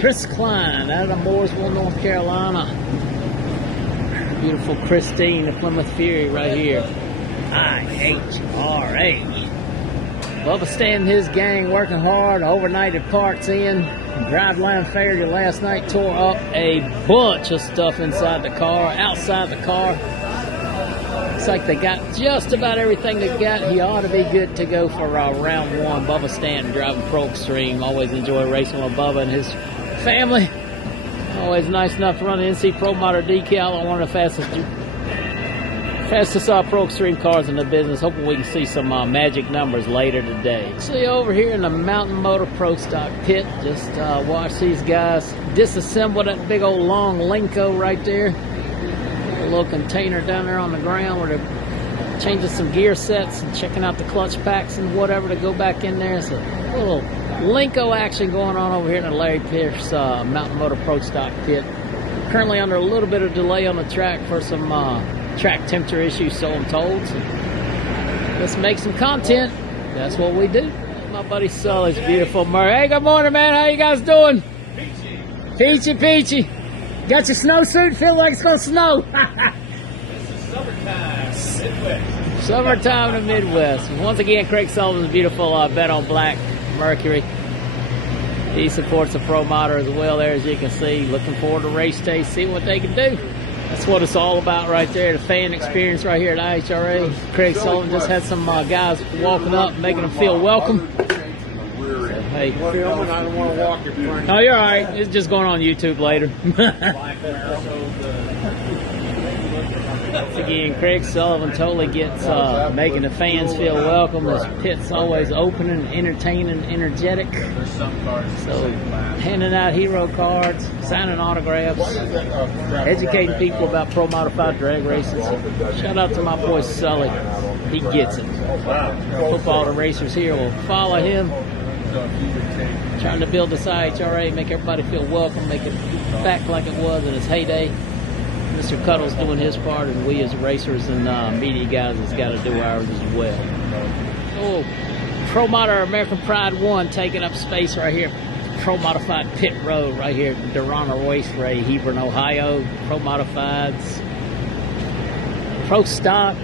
Chris Klein out of Mooresville, North Carolina. Beautiful Christine, the Plymouth Fury right here. IHRA. Bubba Stan and his gang working hard, overnighted parts in. Driveline failure last night, tore up a bunch of stuff inside the car, outside the car. Looks like they got just about everything they got. He ought to be good to go for round one. Bubba Stanton driving Pro Extreme. Always enjoy racing with Bubba and his family. Always nice enough to run the NC ProModer decal on one of the fastest Pro Extreme cars in the business. Hoping we can see some magic numbers later today. See over here in the Mountain Motor Pro Stock pit. Just watch these guys disassemble that big old long Linko right there. A little container down there on the ground where they're changing some gear sets and checking out the clutch packs and whatever to go back in there. So a little Linko action going on over here in the Larry Pierce Mountain Motor Pro Stock pit. Currently under a little bit of delay on the track for some track temperature issues, so I'm told. So let's make some content. That's what we do. My buddy Sully's beautiful Murray. Hey, good morning, man. How you guys doing? Peachy. Peachy. Got your snowsuit? Feel like it's gonna snow. This is summertime, Midwest. Summertime in the Midwest. Once again, Craig Sullivan's beautiful Bet on Black Mercury. He supports the ProModer as well there, as you can see. Looking forward to race day, see what they can do. That's what it's all about right there, the fan experience right here at IHRA. Craig Sullivan just had some guys walking up, making them feel welcome. So, hey. I don't want to walk it. Oh, you're all right. It's just going on YouTube later. Once again, Craig Sullivan totally gets making the fans feel welcome. This pit's always open and entertaining, energetic. So, handing out hero cards, signing autographs, educating people about pro modified drag races. Shout out to my boy Sully. He gets it. Hope all the racers here will follow him. Trying to build this IHRA, make everybody feel welcome, make it back like it was in its heyday. Mr. Cuddle's doing his part, and we as racers and media guys has got to do ours as well. Oh, ProModer American Pride 1 taking up space right here. Pro Modified Pit Road right here at Darana Raceway, Hebron, Ohio. Pro Modifieds, Pro Stock,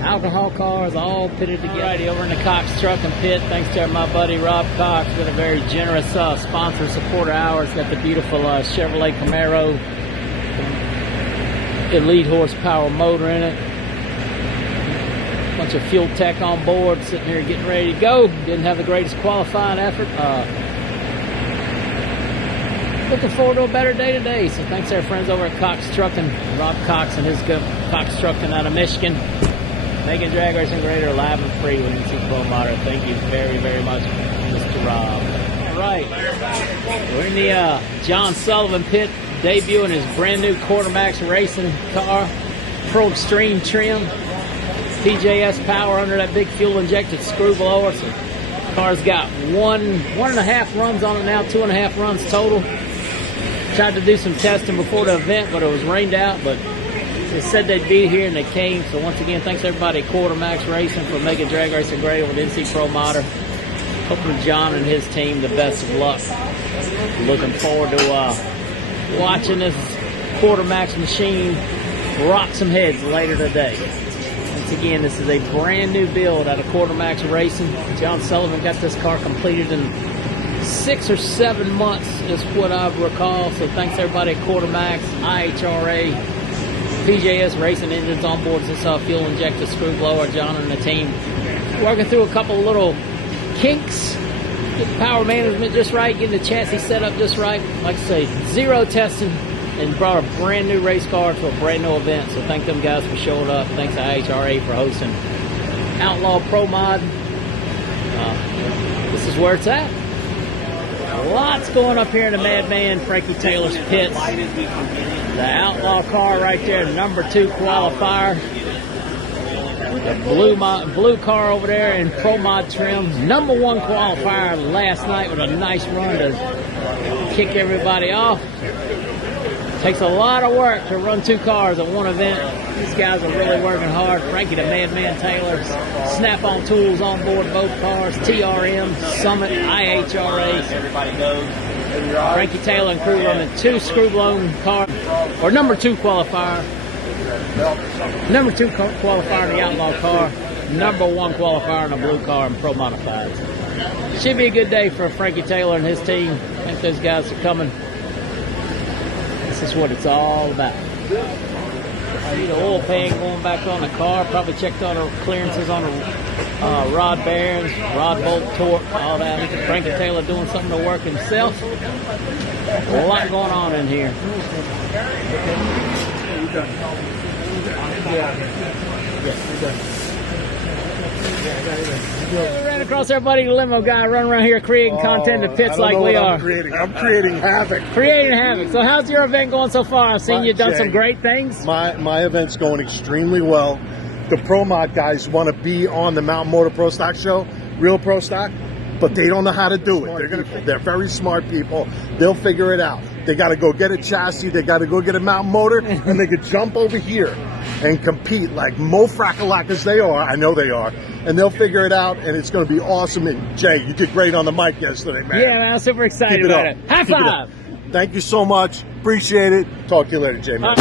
alcohol cars, all pitted together. Alrighty, over in the Cox Trucking Pit, thanks to my buddy Rob Cox, been a very generous sponsor, supporter of ours. Got the beautiful Chevrolet Camaro, elite horsepower motor in it. Bunch of fuel tech on board, sitting here getting ready to go. Didn't have the greatest qualifying effort. Looking forward to a better day today. So thanks to our friends over at Cox Trucking, Rob Cox and his Cox Trucking out of Michigan. Making drag racing greater, live and free with NC ProModer. Thank you very, very much, Mr. Rob. All right, we're in the John Sullivan pit, debuting his brand new Quartermax racing car, Pro Extreme trim, PJS power under that big fuel injected screw blower. So the car's got one and a half runs on it now, 2.5 runs total. Tried to do some testing before the event, but it was rained out. But they said they'd be here, and they came. So once again, thanks everybody at Quartermax Racing for making drag racing great with NC ProModer. Hoping John and his team the best of luck. Looking forward to watching this Quartermax machine rock some heads later today. Once again, this is a brand new build out of Quartermax Racing. John Sullivan got this car completed in 6 or 7 months is what I recall. So thanks everybody at Quartermax, IHRA, PJS Racing Engines on board. This fuel injector screw blower. John and the team working through a couple of little kinks, get the power management just right, getting the chassis set up just right. Like I say, zero testing, and brought a brand new race car to a brand new event. So thank them guys for showing up. Thanks to IHRA for hosting Outlaw Pro Mod. This is where it's at. Lots going up here in the Madman Frankie Taylor's pits. The Outlaw car right there, number 2 qualifier. The blue car over there in Pro Mod trim. Number 1 qualifier last night with a nice run to kick everybody off. Takes a lot of work to run 2 cars at one event. These guys are really working hard. Frankie the Madman Taylor, Snap-on tools on board both cars, TRM, Summit, IHRA. Everybody knows. Frankie Taylor and crew running 2 screw-blown car, or number 2 qualifier. Number 2 qualifier in the Outlaw car. Number 1 qualifier in a blue car in Pro Modifieds. Should be a good day for Frankie Taylor and his team. I think those guys are coming. This is what it's all about. I need an oil pan going back on the car. Probably checked all the clearances on the rod bearings, rod bolt torque, all that. Frankie Taylor doing something to work himself. A lot going on in here. We ran across everybody, limo guy running around here creating content in the pits like we are. I'm creating havoc. Creating havoc. So how's your event going so far? I've seen you've done some great things. My event's going extremely well. The ProMod guys want to be on the Mountain Motor Pro Stock Show, real Pro Stock, but they don't know how to do it. They're very smart people. They'll figure it out. They got to go get a chassis. They got to go get a mountain motor, and they could jump over here and compete like Mo Frackalacas they are. I know they are. And they'll figure it out, and it's going to be awesome. And Jay, you did great on the mic yesterday, man. Yeah, man, I'm super excited about it. High five. Thank you so much. Appreciate it. Talk to you later, Jay, man.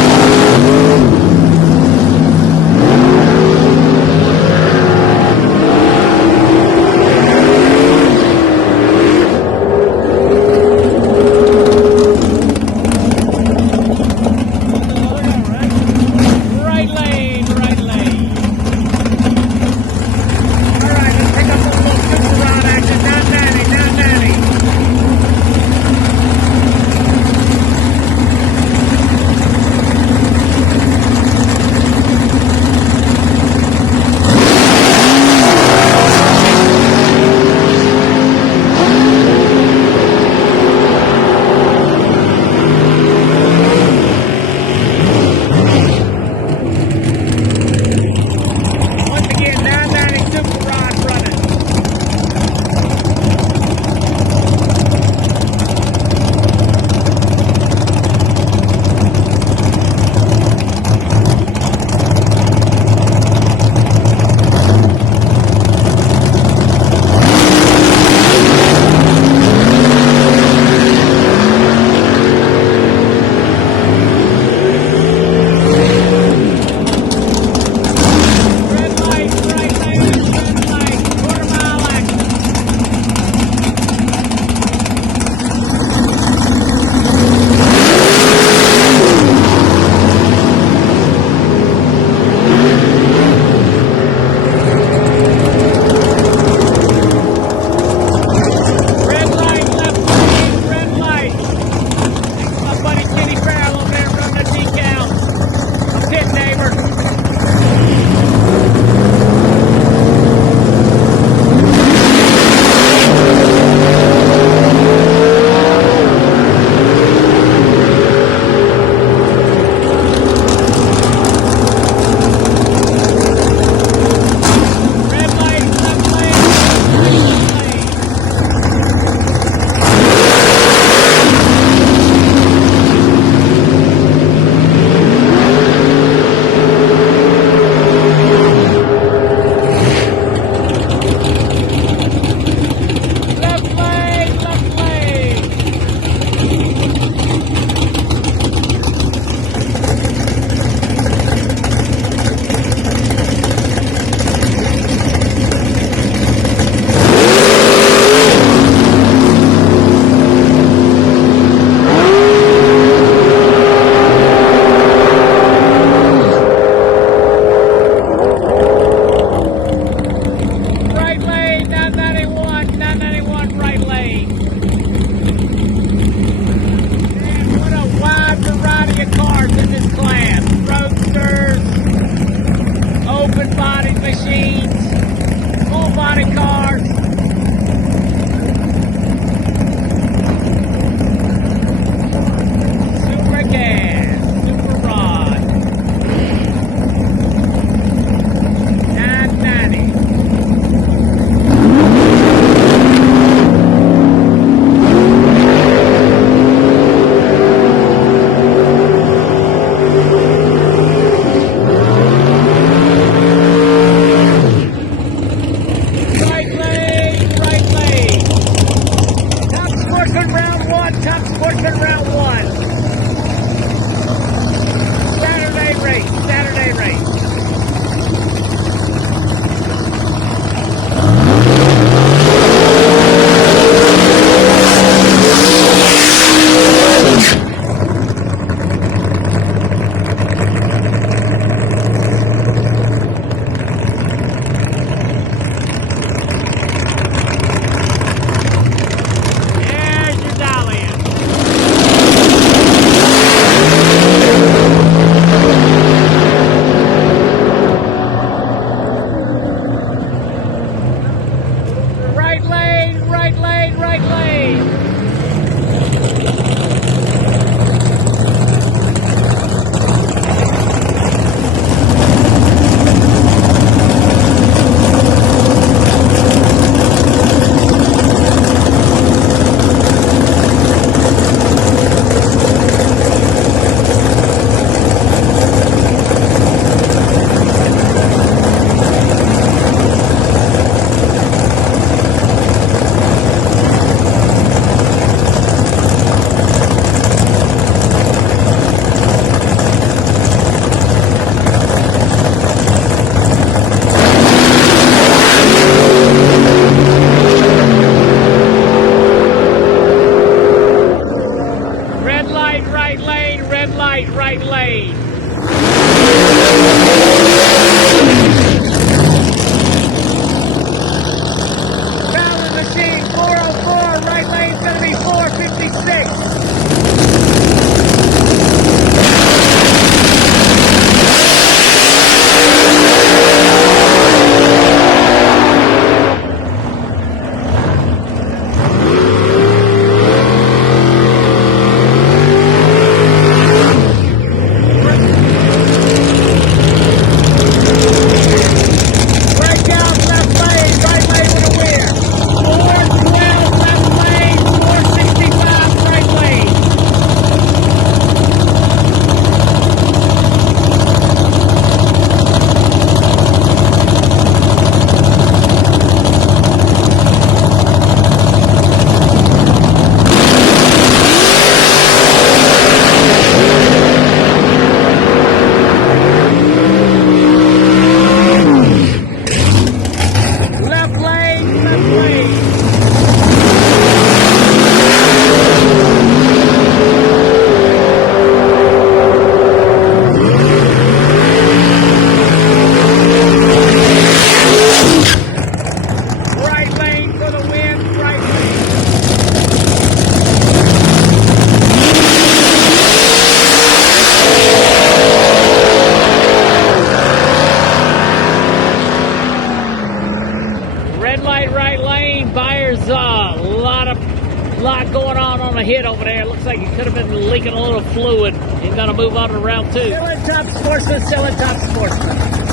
lot going on the hit over there. Looks like he could have been leaking a little fluid. He's going to move on to round 2. Still in top Sportsman, still in top Sportsman.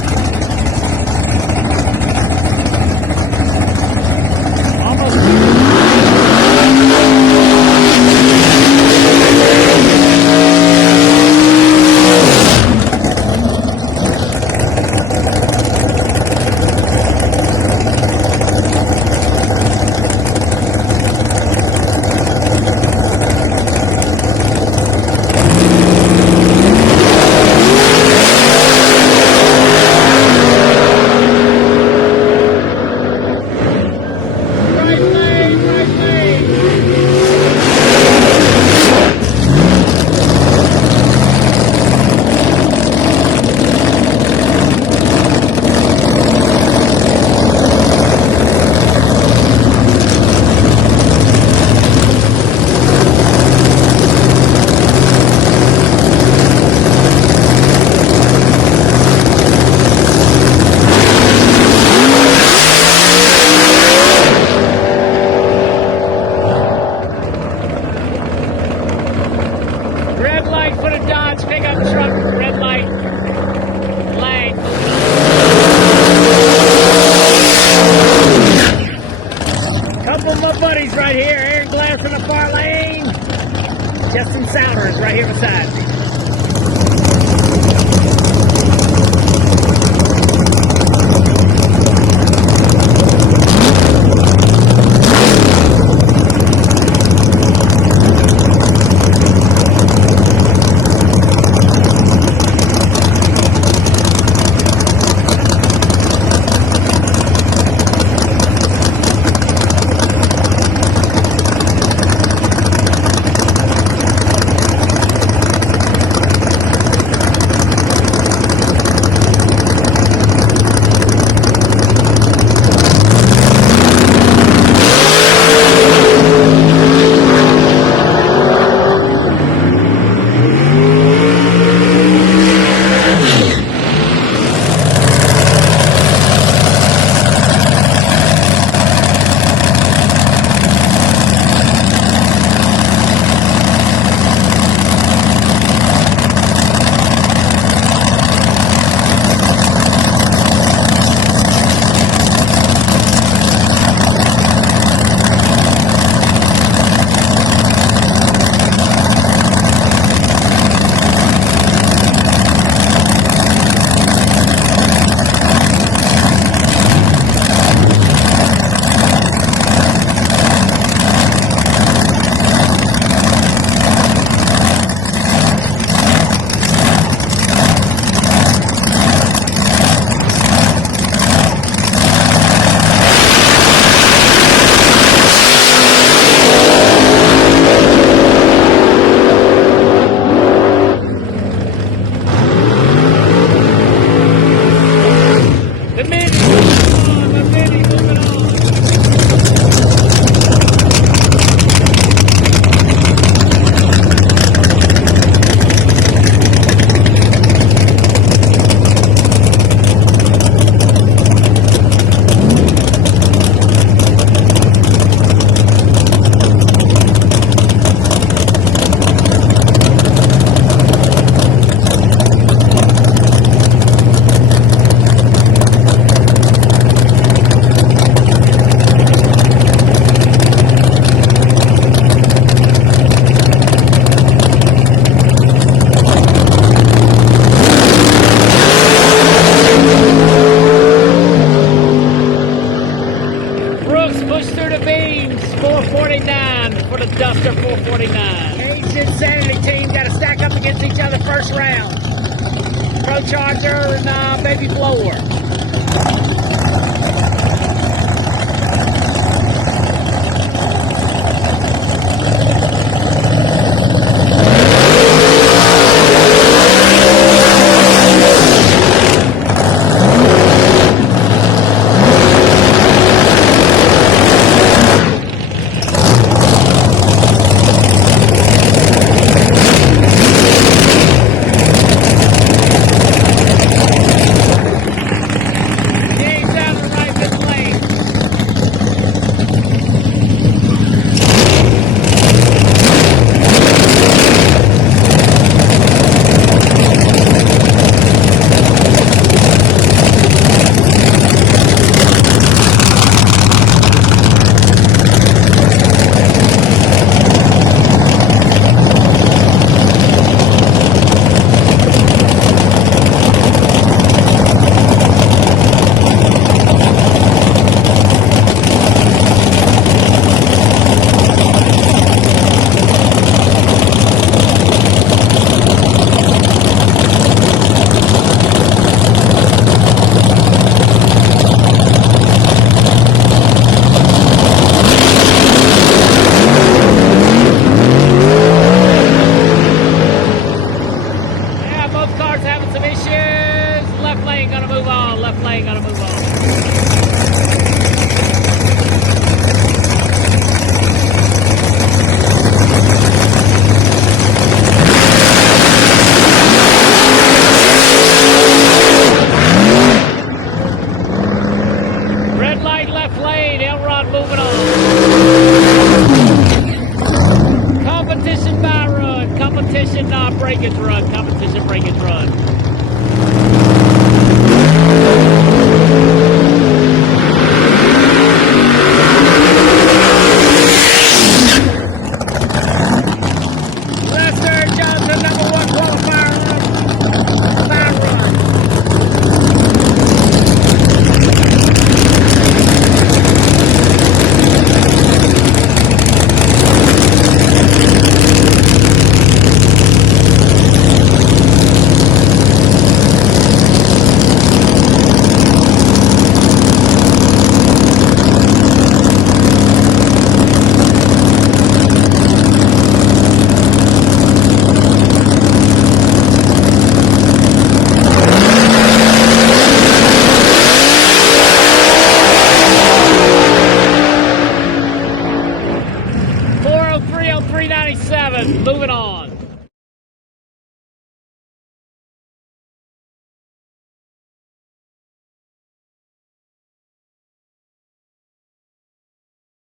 Right here beside me. Baby blower. moving on.